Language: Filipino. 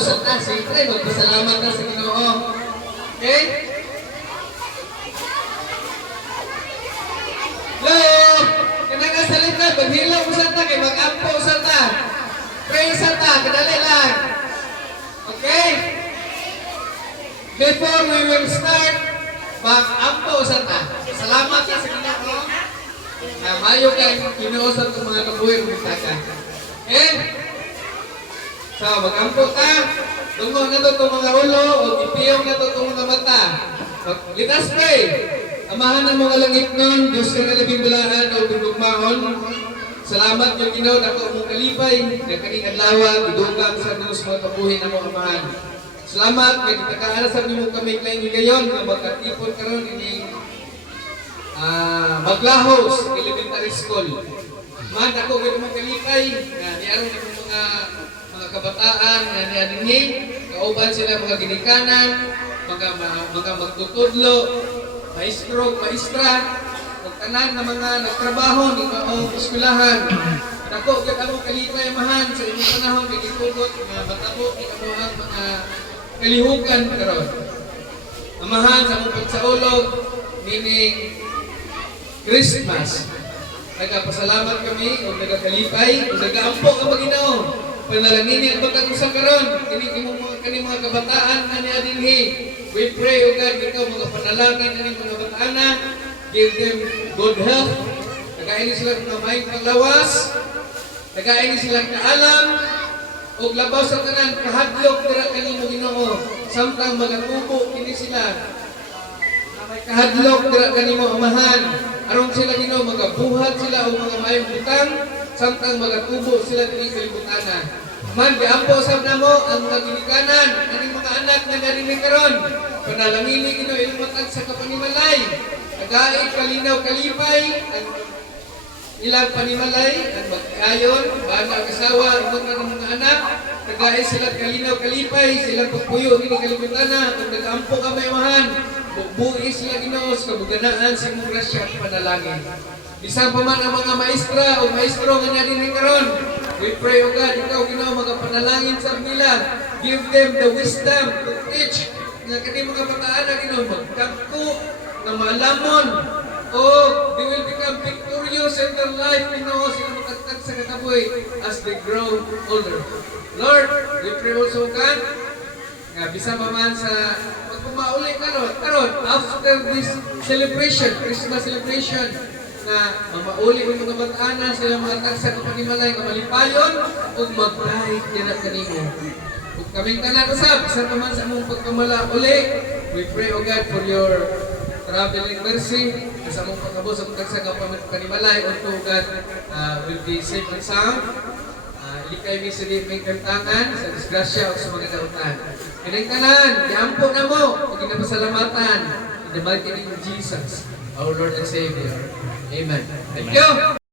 sa ta, siyempre, magpasalamat ka sa Ginoo. Okay? Hello! Kanang salita, maghilaw mo sa ta, kay mag-ampo sa ta. Pray sa ta, kadali lang. Okay? Before we will start, mag-ampo sa ta. Salamat ka sa Ginoo. Mayo kang kinuusap ng mga kabuhay ng bitaka. Okay? So, mag-ampo ta. Tungo na to itong mga ulo o ipiyong na to itong mga mata. Let us pray. Amahan ng mga langit nun, Diyos ka na labing bulaan o bigugmaon. Salamat yung Ginoo na ko mong kalipay, na kaning adlaw, idugang sa Diyos mga kabuhin na mo amahan. Salamat, kay kitakaarasan niyo kami klaim gayon na magkatipon karon ini Maglahos Elementary School. Man ako gid mong kalipay na niaron ako mga kabataan na niadinhi, kauban sila mga ginikanan, mga magtutudlo, maestro, maestra, tanan na mga nagtrabaho ni maong eskwelahan. Dako gyud among kalipay amahan sa inyong panahon kay gitugot nga matabo ni kamo ang mga kalihukan karon. Amahan sa among pagsaulog meaning Christmas. Nagapasalamat kami o nagakalipay o nagaampo ang Ginoo. Panalangin ang pagkatusa karon kini mga kabataan na niadinhi. We pray o God ikaw mga panalangin kini mga kabataan na give them good health. Nagaini sila ng maayong paglawas. Nagaini sila kaalam o labaw sa tanan kahadlok dira kanimo Ginoo. Samtang magatubo kini sila. Kahadlok dira kanimo amahan. Aron sila Ginoo magabuhat sila o mga maayong butang samtang magatubo sila kini kalibutan. Man giampo sab namo ang mga ginikanan kaning mga anak nga narinig karon. Panalangin Ginoo ilang matag sa kapanimalay. Nagaay kalinaw kalipay ang ilang panimalay ang magkayon bana ang asawa ug mga anak. Nagaay sila kalinaw kalipay silang pagpuyo kini kalibutan ug nagaampo kamay mahan. Bubuhi sila Ginoo sa kabuganaan sa imong grasya at panalangin. Bisan pa man ang mga maestra o maestro nga nadinhi karon, we pray o God, ikaw Ginoo magapanalangin sa nila. Give them the wisdom to teach nga kini mga bataan Ginoo magkamko na maalamon o they will become victorious in their life Ginoo sila matagtag sa kataboy as they grow older. Lord, we pray also God nga bisan pa man sa mauli karon after this celebration, Christmas celebration na mauli ang mga bata-ana sila mga tagsa ng panimalay nga malipayon ug mag-bright dira kanimo. Ug kaming tanan usab bisan pa man sa among pagkamala uli, we pray o God for your traveling mercy sa among pagkabot sa tagsa ng panimalay unto God will be safe and sound. Ilikay mi sa may kantangan sa disgrasya o sa mga dautan. Kining tanan, iampo na mo, ug ginapasalamatan in the mighty name of Jesus, our Lord and Savior. Amen. Thank you.